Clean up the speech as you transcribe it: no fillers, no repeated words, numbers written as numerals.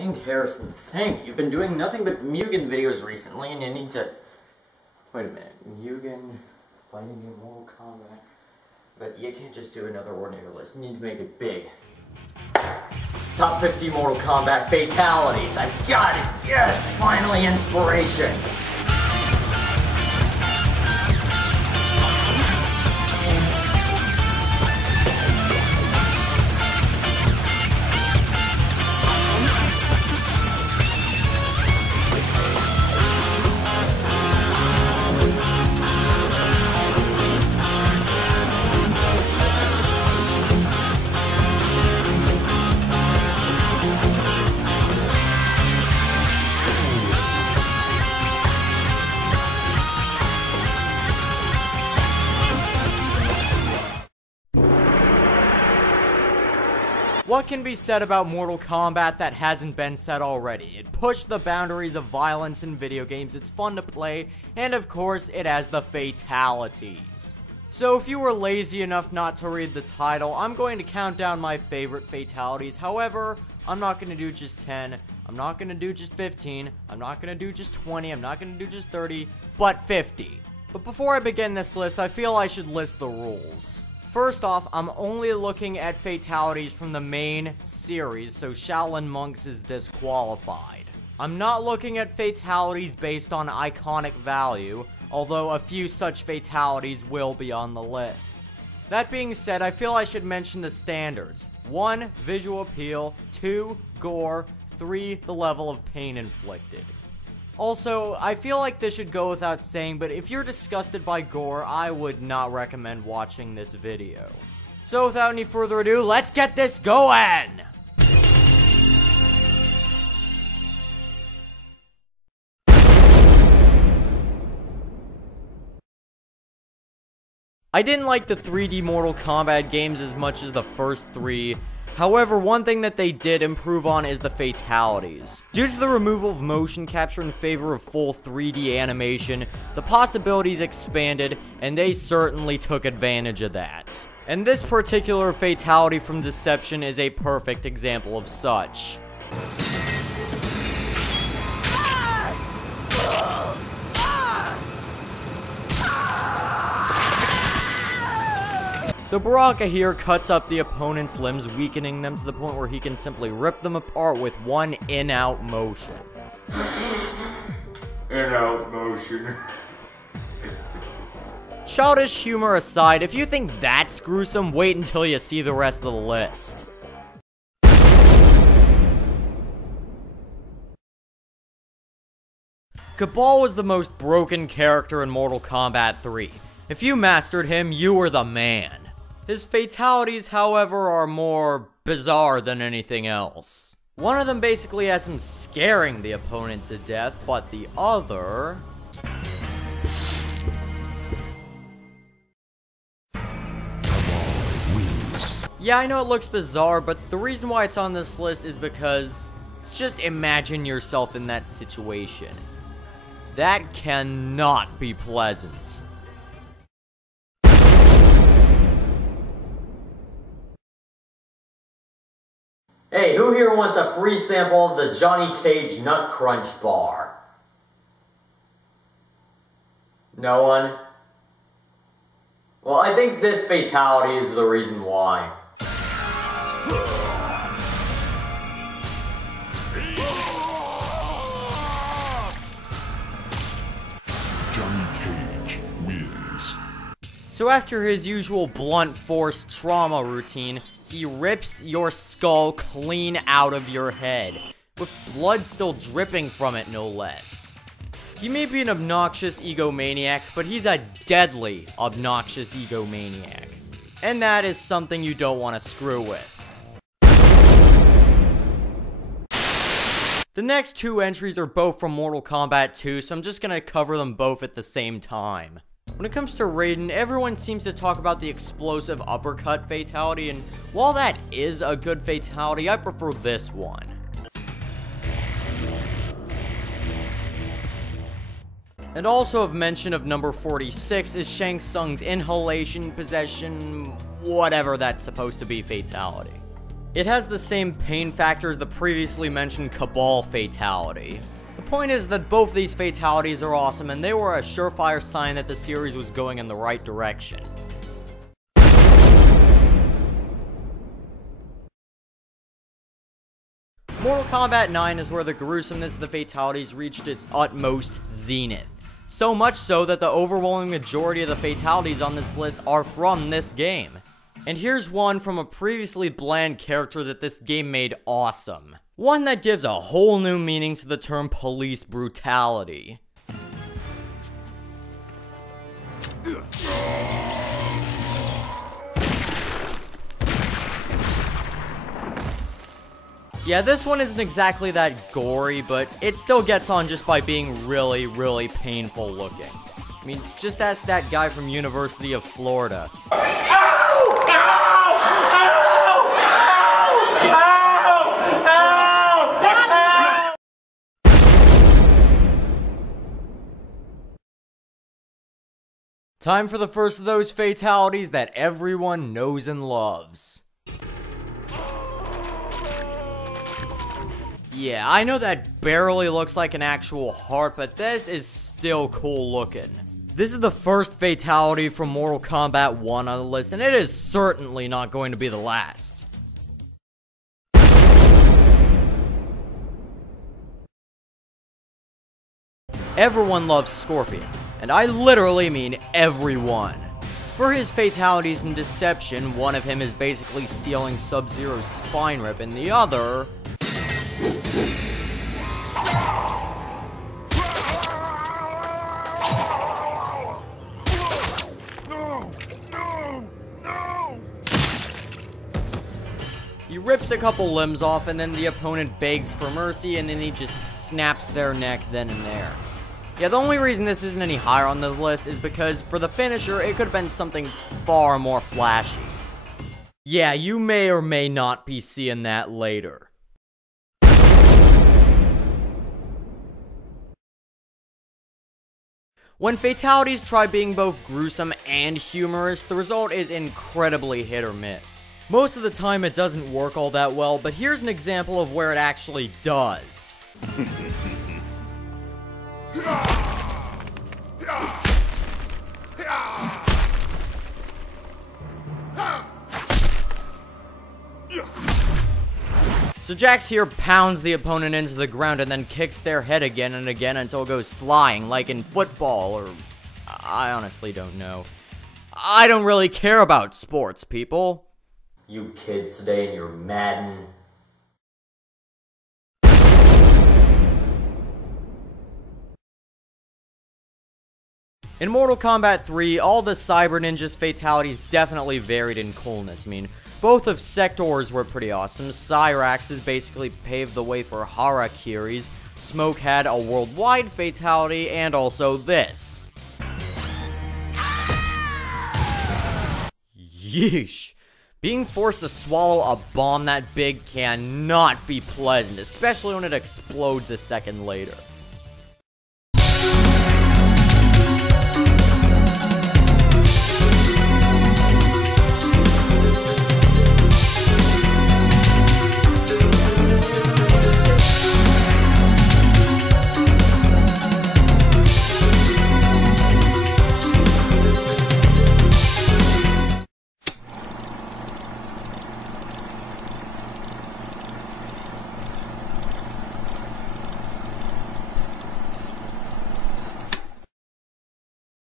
Think, Harrison, think. You've been doing nothing but Mugen videos recently, and you need to... Wait a minute. Mugen fighting in Mortal Kombat. But you can't just do another ordinary list. You need to make it big. Top 50 Mortal Kombat Fatalities. I got it! Yes! Finally inspiration! What can be said about Mortal Kombat that hasn't been said already? It pushed the boundaries of violence in video games, it's fun to play, and of course, it has the fatalities. So if you were lazy enough not to read the title, I'm going to count down my favorite fatalities. However, I'm not going to do just 10, I'm not going to do just 15, I'm not going to do just 20, I'm not going to do just 30, but 50. But before I begin this list, I feel I should list the rules. First off, I'm only looking at fatalities from the main series, so Shaolin Monks is disqualified. I'm not looking at fatalities based on iconic value, although a few such fatalities will be on the list. That being said, I feel I should mention the standards. 1. Visual appeal. 2. Gore. 3. The level of pain inflicted. Also, I feel like this should go without saying, but if you're disgusted by gore, I would not recommend watching this video. So without any further ado, let's get this going! I didn't like the 3D Mortal Kombat games as much as the first 3. However, one thing that they did improve on is the fatalities. Due to the removal of motion capture in favor of full 3D animation, the possibilities expanded, and they certainly took advantage of that. And this particular fatality from Deception is a perfect example of such. So Baraka here cuts up the opponent's limbs, weakening them to the point where he can simply rip them apart with one in-out motion. In-out motion. Childish humor aside, if you think that's gruesome, wait until you see the rest of the list. Cabal was the most broken character in Mortal Kombat 3. If you mastered him, you were the man. His fatalities, however, are more bizarre than anything else. One of them basically has him scaring the opponent to death, but the other... Yeah, I know it looks bizarre, but the reason why it's on this list is because... just imagine yourself in that situation. That cannot be pleasant. Hey, who here wants a free sample of the Johnny Cage Nut Crunch bar? No one? Well, I think this fatality is the reason why. Johnny Cage wins. So after his usual blunt force trauma routine, he rips your skull clean out of your head, with blood still dripping from it, no less. He may be an obnoxious egomaniac, but he's a deadly obnoxious egomaniac. And that is something you don't want to screw with. The next two entries are both from Mortal Kombat 2, so I'm just gonna cover them both at the same time. When it comes to Raiden, everyone seems to talk about the explosive uppercut fatality, and while that is a good fatality, I prefer this one. And also of mention of number 46 is Shang Tsung's inhalation, possession, whatever that's supposed to be fatality. It has the same pain factor as the previously mentioned Cabal fatality. The point is that both these fatalities are awesome, and they were a surefire sign that the series was going in the right direction. Mortal Kombat 9 is where the gruesomeness of the fatalities reached its utmost zenith. So much so that the overwhelming majority of the fatalities on this list are from this game. And here's one from a previously bland character that this game made awesome. One that gives a whole new meaning to the term police brutality. Yeah, this one isn't exactly that gory, but it still gets on just by being really, really painful looking. I mean, just ask that guy from University of Florida. Time for the first of those fatalities that everyone knows and loves. Yeah, I know that barely looks like an actual heart, but this is still cool looking. This is the first fatality from Mortal Kombat 1 on the list, and it is certainly not going to be the last. Everyone loves Scorpion, and I literally mean everyone. For his fatalities and deception, one of him is basically stealing Sub-Zero's spine rip, and the other... He rips a couple limbs off, and then the opponent begs for mercy, and then he just snaps their neck then and there. Yeah, the only reason this isn't any higher on this list is because for the finisher, it could have been something far more flashy. Yeah, you may or may not be seeing that later. When fatalities try being both gruesome and humorous, the result is incredibly hit or miss. Most of the time it doesn't work all that well, but here's an example of where it actually does. So Jax here pounds the opponent into the ground and then kicks their head again and again until it goes flying, like in football, or... I honestly don't know. I don't really care about sports, people. You kids today and your Madden. In Mortal Kombat 3, all the Cyber Ninjas fatalities definitely varied in coolness. I mean, both of Sector's were pretty awesome. Cyrax's basically paved the way for Harakiris. Smoke had a worldwide fatality, and also this. Yeesh. Being forced to swallow a bomb that big cannot be pleasant, especially when it explodes a second later.